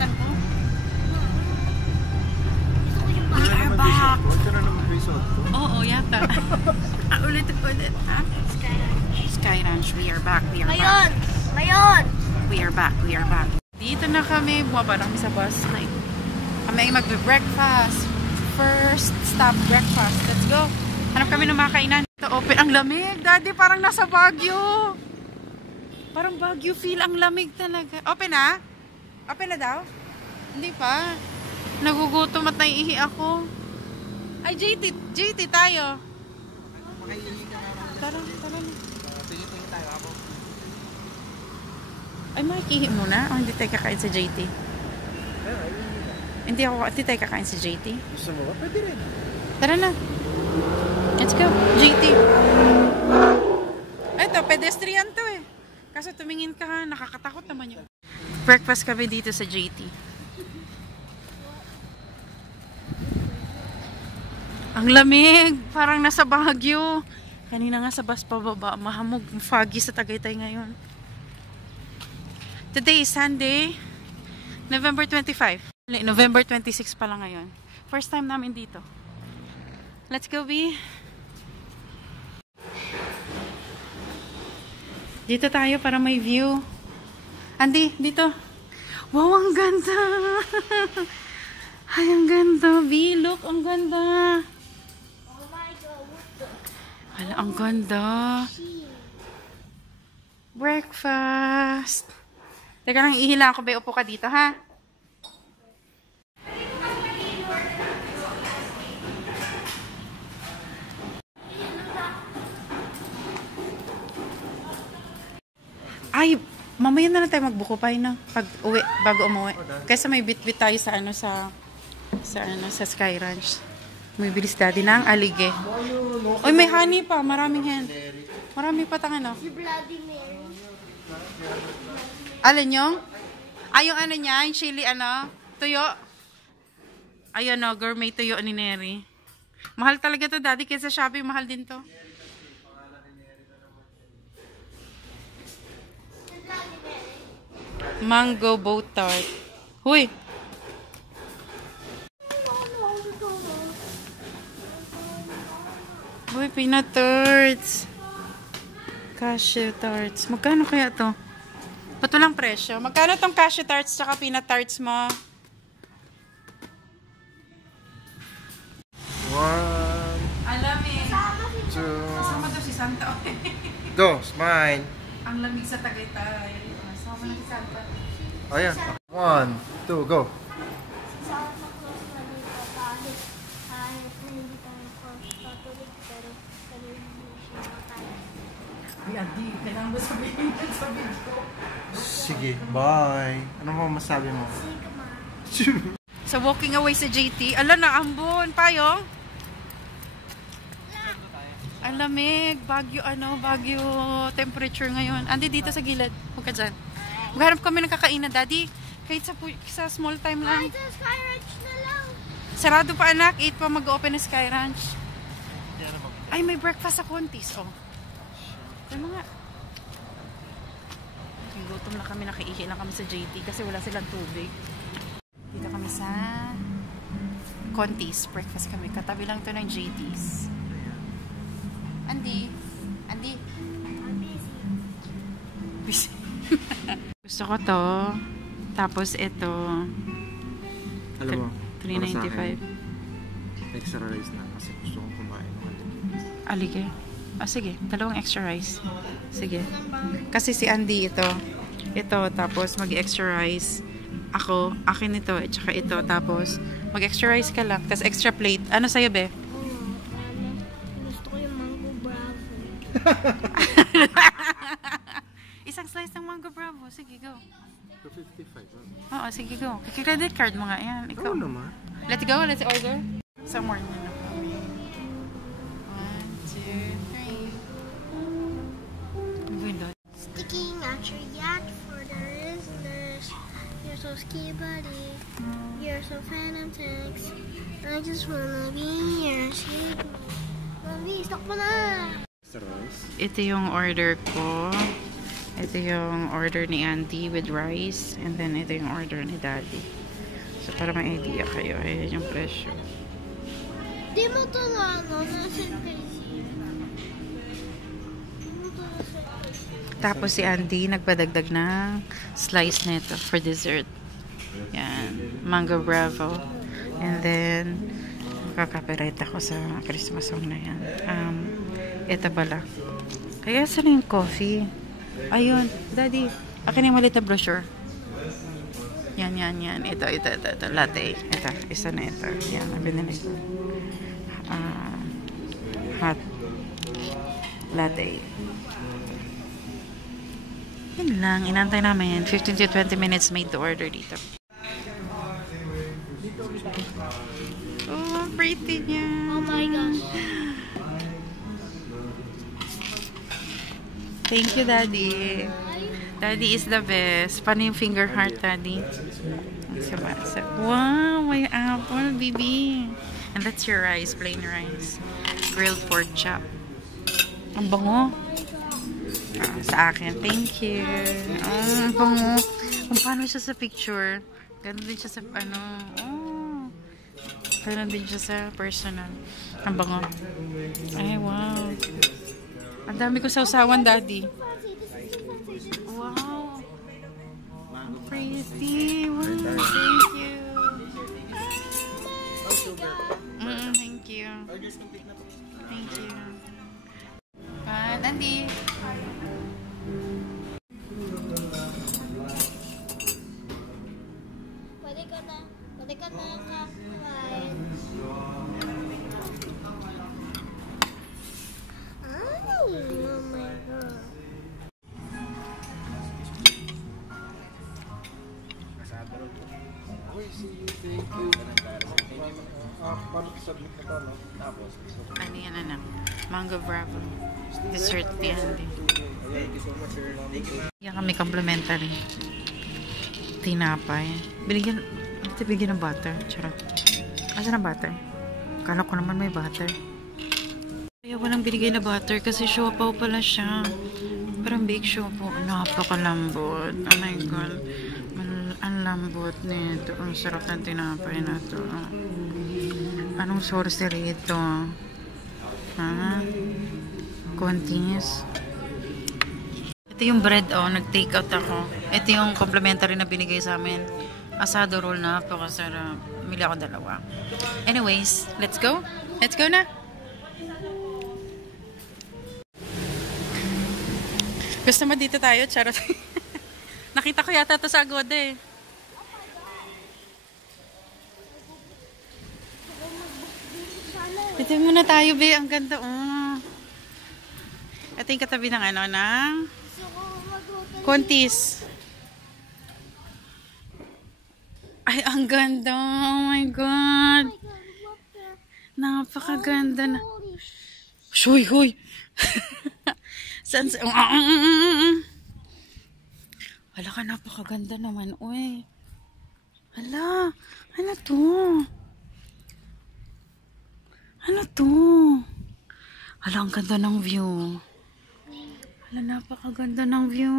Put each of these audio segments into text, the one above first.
nakalimutan ko. We are back! Huwag ka na naman resort ko. Oo, yata. Ulit. Ha? Sky Ranch. We are back. We are back. Ngayon! We are back. We are back. Dito na kami. Bumaba na kami sa bus. Kami ay magbe-breakfast. First stop, breakfast. Let's go. Hanap kami ng mga kainan. Ito, open. Ang lamig. Daddy, parang nasa Baguio. Parang Baguio feel. Ang lamig talaga. Open na? Open na daw? Hindi pa. Nagugutom at naiihi ako. Ay, JT tayo. Tara na. Tingin tayo ako. Ay, makikihi muna. O, hindi tayo kakain sa JT. Hindi tayo kakain sa JT. Gusto mo ba? Pwede rin. Tara na. Let's go. JT. Ito, pedestrian to eh. Kaso tumingin ka, nakakatakot naman yun. Breakfast kami dito sa JT. Ang lamig. Parang nasa Baguio. Kanina nga sa bus pababa. Mahamog. Foggy sa Tagaytay ngayon. Today is Sunday, November 25. November 26 pa lang ngayon. First time namin dito. Let's go, B. Dito tayo para may view. Andy, dito. Wow, ang ganda. Ay, ang ganda. B, look, ang ganda. Wala, ang ganda. Breakfast. Teka lang, ihila ako. Bay, upo ka dito, ha? Ay, mamaya na lang tayo magbuko pa yun, no? Pag uwi, bago umuwi. Kaysa may bit-bit tayo sa sa Sky Ranch. May bilis daddy ng alige. Oy, may honey pa. Maraming hen. Marami pa tang ano. Si Bloody Mary. Alin yung? Ay, yung ano niya, yung chili tuyo. Ayun o, gourmet tuyo ni Neri. Mahal talaga to daddy, kaysa Shopee, mahal din to. Mango boat tart. Huy! Huy, peanut tarts. Cashew tarts. Magkano kaya to? Ba't walang presyo? Magkano tong cashew tarts tsaka peanut tarts mo? 1, Alamig. 2. Kasama to si Santa. Go, smile. Ang lamig sa Tagaytay. Kasama na si Santa. Ayan. 1, 2, go. Sasama close na dito kahit hindi tayo Catholic pero hindi siya matayo. Ay, Adi, kailangan mo sabihin yun sa video. Sige, bye. Ano mo masabi mo? So, walking away sa JT. Ala na, ambon. Payong? Ang lamig. Baguio, Baguio temperature ngayon. Andi dito sa gilid. Huwag ka dyan. Maghanap kami ng kakainan, Daddy. Kahit sa small time lang. Ay, sa Sky Ranch na lang. Sarado pa, anak. 8 pa mag-open ng Sky Ranch. Ay, may breakfast sa Contis. Oh. Ano nga? Gutom na kami. Nakaihi na kami sa JT kasi wala silang tubig. Dito kami sa Contis. Breakfast kami. Katabi lang to ng JT's. Andy. I'm busy. Gusto ko to. Tapos ito. Alam mo, 395. Extra rice na kasi gusto kong kumain ng alig. Alige. Sige. 2 extra rice. Sige. Kasi si Andy ito. Ito. Tapos mag-extra rice. Ako. Akin ito. At saka ito. Tapos mag-extra rice ka lang. Tapos extra plate. Ano sa'yo, be? Gusto ko yung Mango Bravo. Isang slice ng Mango Bravo. Sige, go. 255. Oo, sige, go. Kiki-credit card mo nga. Yan. Ikaw. Oo naman. Let's go. Let's order. Somewhere na na kami. 1, 2, 3. Window. Sticking at your yacht for the listeners. You're so ski buddy. You're so phantom tanks. I just wanna be your sheep. Mami, stop mo na! Extra rice. Ito yung order ko. Ito yung order ni Andy with rice. And then, ito yung order ni Daddy. So, para may idea kayo. Ayan yung presyo. Di mo to na, nasa Tapos si Andy nagpadagdag ng slice nito for dessert. Yan. Mango Bravo. And then, makaka-copyright ako sa Christmas song na yan. Ito pala. Kaya saan yung coffee? Ayun. Daddy, akin yung maliit na brochure. Yan. Ito. Latte. Ito. Isa na ito. Yan. Ang binili ko. Hot latte. Yun lang. Inantay namin. 15 to 20 minutes made to order dito. Oh, pretty niya. Oh my gosh. Thank you, Daddy. Daddy is the best. Paano yung finger heart, Daddy? Wow, may apple, baby. And that's your rice, plain rice. Grilled pork chop. Ang bango. Sa akin. Thank you. Ang bango. Kung paano siya sa picture. Ganon din siya sa, ganon din siya sa personal. Ang bango. Ay, wow. Ang dami ko sausawan, Daddy. Wow. Pretty. Wow. Thank you. Thank you. Thank you. Andy. Pwede ka na kakain. Ay, oh my God. Ano yan, anak? Mango Bravo. Dessert ni Andy. Yan kami complimentary. Tinapay. Binigyan ng butter. Charot. Asa na butter? Kala ko naman may butter. Ayaw ko nang binigay na butter kasi siopaw pala siya. Parang bake siopaw. Napakalambot. Oh my God. Ang lambot nito. Ang sarap ng tinapay na to. Anong sorcery ito? Ha? Contis. Ito yung bread, nag-take out ako. Ito yung complimentary na binigay sa amin. Asado roll na, napakasarap. Mili ako dalawa. Anyways, let's go. Let's go na. Gusto mo dito tayo? Charot. Nakita ko yata ito sa Agoda eh. Dito muna tayo, be. Ang ganda, Ito yung katabi ng ng Contis. Ay, ang ganda. Oh my God. Napakaganda na. Huy. Saan? Hala ka, napakaganda naman. Uy. Hala. Ano to? Ano to? Hala, ang ganda ng view. Hala, napakaganda ng view.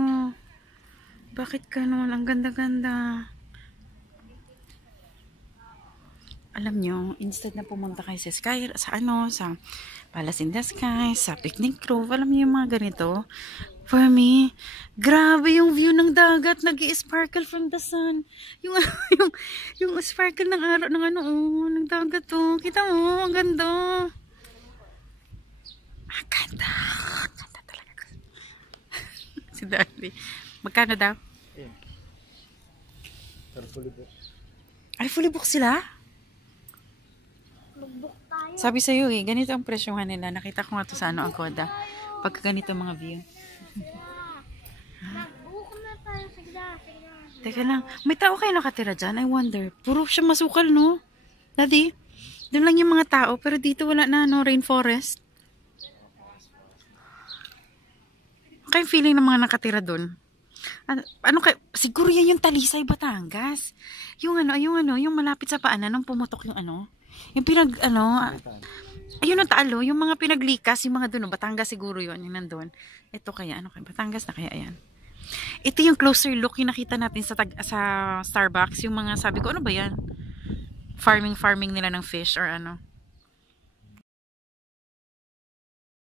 Bakit ganun? Ang ganda-ganda. Alam nyo, instead na pumunta kayo sa Palace in the Sky, sa Picnic Grove, alam nyo yung mga ganito? For me, grabe yung view ng dagat, nag-i-sparkle from the sun. Yung sparkle ng araw, ng dagat to. Kita mo, ang ganda. Ang ganda. Ganda talaga. Si Daddy. Magkano daw? Fully booked. Ay, fully booked sila? Sabi sa'yo ganito ang presyohan nila. Nakita ko nga to sa Agoda. Pagka ganito mga view. Nag-book na tayo. Teka lang. May tao kayo nakatira dyan? I wonder. Puro siya masukal, no? Daddy, doon lang yung mga tao. Pero dito wala na, rainforest. Kaya feeling ng mga nakatira doon. Siguro yan yung Talisay, Batangas. Yung malapit sa paanan nung pumutok yung yung ayun ang taalo, yung mga pinaglikas, yung mga doon, Batangas siguro yun, yung nandun. Ito kaya, Batangas na kaya yan. Ito yung closer look yung nakita natin sa Starbucks. Yung mga sabi ko, ano ba yan? Farming nila ng fish or ano.